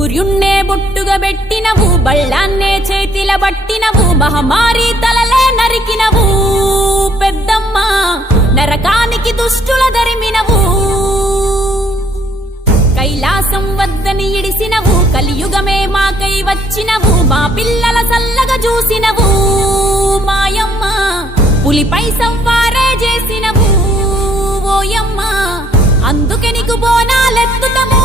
సూర్యున్నే బొట్టుగా పెట్టినవు, బళ్ళాన్నే చేతిల పట్టినవు, మహమారి తలలే నరికినవు పెద్దమ్మ, నరకానికి దుష్టుల దరిమినవు. కైలాసం వద్దని ఇడిసినవు, కలియుగమే మాకై వచ్చినవు, మా పిల్లల సల్లగా చూసినవు మాయమ్మ, పులిపై సవ్వారే చేసినవు ఓయమ్మ, అందుకే నీకు బోనాలెత్తుతము.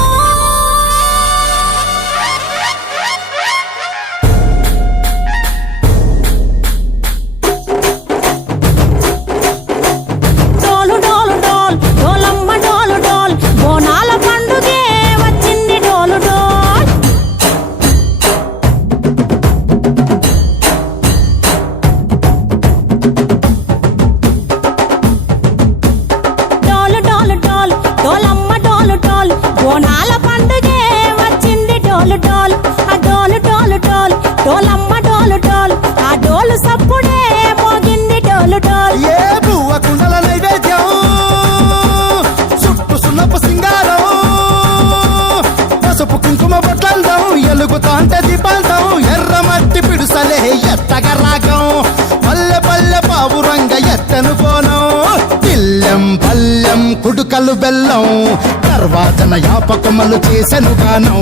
బోనాల పండుగే వచ్చింది డోలు డోలు, ఆ డోలు డోలు డోలు డోలమ్మ డోలు డోలు, ఆ డోలు సప్పుడే మోగింది డోలు డోలు. ఏ బువ్వ కుండల నైవేద్యం, చుట్టు సున్నపు సింగారం, పసుపు కుంకుమ బొట్లందం, ఎలుగుతాంటే దీపాంతం, ఎర్రమట్టి పిడుసలే ఎత్తగ రాగం, పల్లె పల్లె పావురంగ ఎత్తను పోనం, పిల్లెం పల్లెం కుడుకలు బెల్లం, తర్వాతన యాపకమలు చేసెను గానం,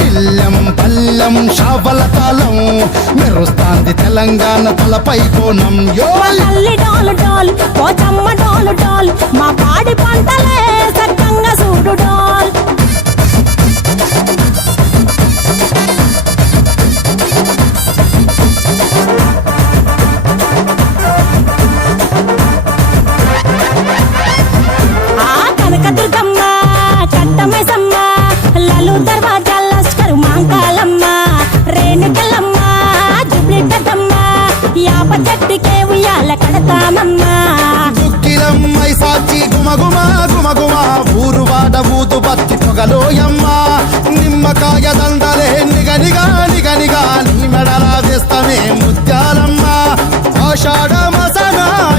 పిల్లెం పల్లెం షావల తాళం, మెరుస్తాంది తెలంగాణ తలపై కోణం. తల్లి డోలు డోలు పోచమ్మ డోలు డోలు, మా పాడి పంటలే సక్కంగా చూడు డోల్. కనకదుర్గమ్మ కట్టమైసమ్మ, లలు దర్వాజా లస్కరు మాంకాలమ్మ, రేణుకలమ్మ జుబ్లి పెద్దమ్మ, యాప చెట్టుకే ఉయ్యాల కడతామమ్మ. దుక్కిలమ్మై సాచి గుమగుమ గుమగుమ, ఊరు వాడ ఊదు బత్తి పొగలోయమ్మ, నిమ్మకాయ దండలే నిగనిగా నిగనిగా, నీ మెడల వేస్తమే ముత్యాలమ్మ, ఆషాఢ మసన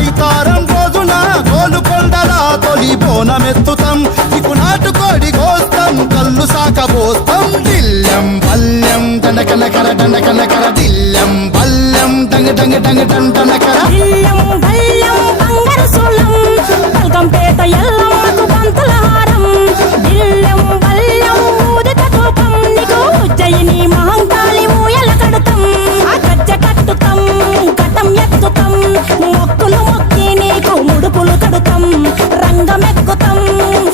ఇతారం రోజున గోలుకొండల తొలి బోనమెత్తుతాం, నీకు నాటుకోడి కోస్తాం, కళ్ళు సాకబోస్తాం, దిల్లెం పల్లెం దండకనకర దండకనకర, దిల్లెం పల్లెం డంగ డంగ డంగ డండనకర, దిల్లం బల్లం బంగారు సోలం, బల్కంపేట ఎల్లమ్మకు పంతుల హారం, దిల్లం బల్లం ఊదిత ధూపం, నీకు ఉజ్జయిని మహంకాళి ఊయల కడుతాం, ఆ గజ్జ కట్టుతాం కటం ఎత్తుతాం, మొక్కులు మొక్కి నీకు ముడుపులు కడుతాం, రంగమెక్కుతాం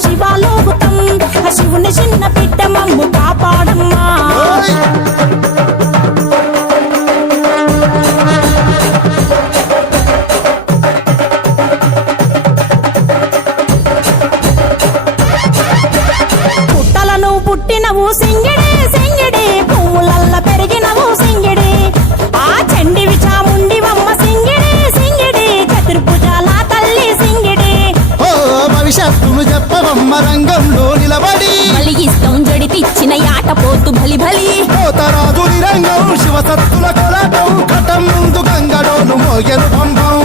శివాలోగుతాం, ఆ శివుని చిన్న బిడ్డ మమ్ము కాపాడమ్మా. పుట్టలను పుట్టినవు సింగిడి సింగిడి, పువ్వులల్ల పెరిగినవు సింగిడి, ఆ చండివి చాముండివమ్మ సింగిడి సింగిడి, చతుర్భుజాల తల్లి సింగిడి. ఓ భవిష్యత్తును చెప్పవమ్మ రంగంలో నిలబడి, బలిగిస్తాం జడితిచ్చిన యాట పోతు బలి బలి, పోతరాజుని రంగం శివసత్తుల కోలాటం, ఘటం ముందు గంగడోను మోగెను పంపం,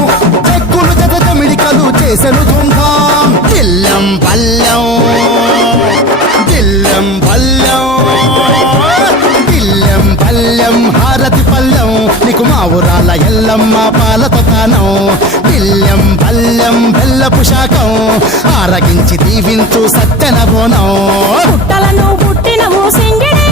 చెక్కులు జత జమిడికలు చేసెను తుంటాం, దిల్లెం పల్లెం దిల్లెం పల్లెం దిల్లెం పల్లెం హారతి పల్లెం, నీకు మా ఊరాల ఎల్లమ్మ పాలతో తానం, దిల్లెం పల్లెం బెల్లపు శాఖం, ఆరగించి దీవించు సత్యన బోనం. పుట్టలను పుట్టినవు సింగిడి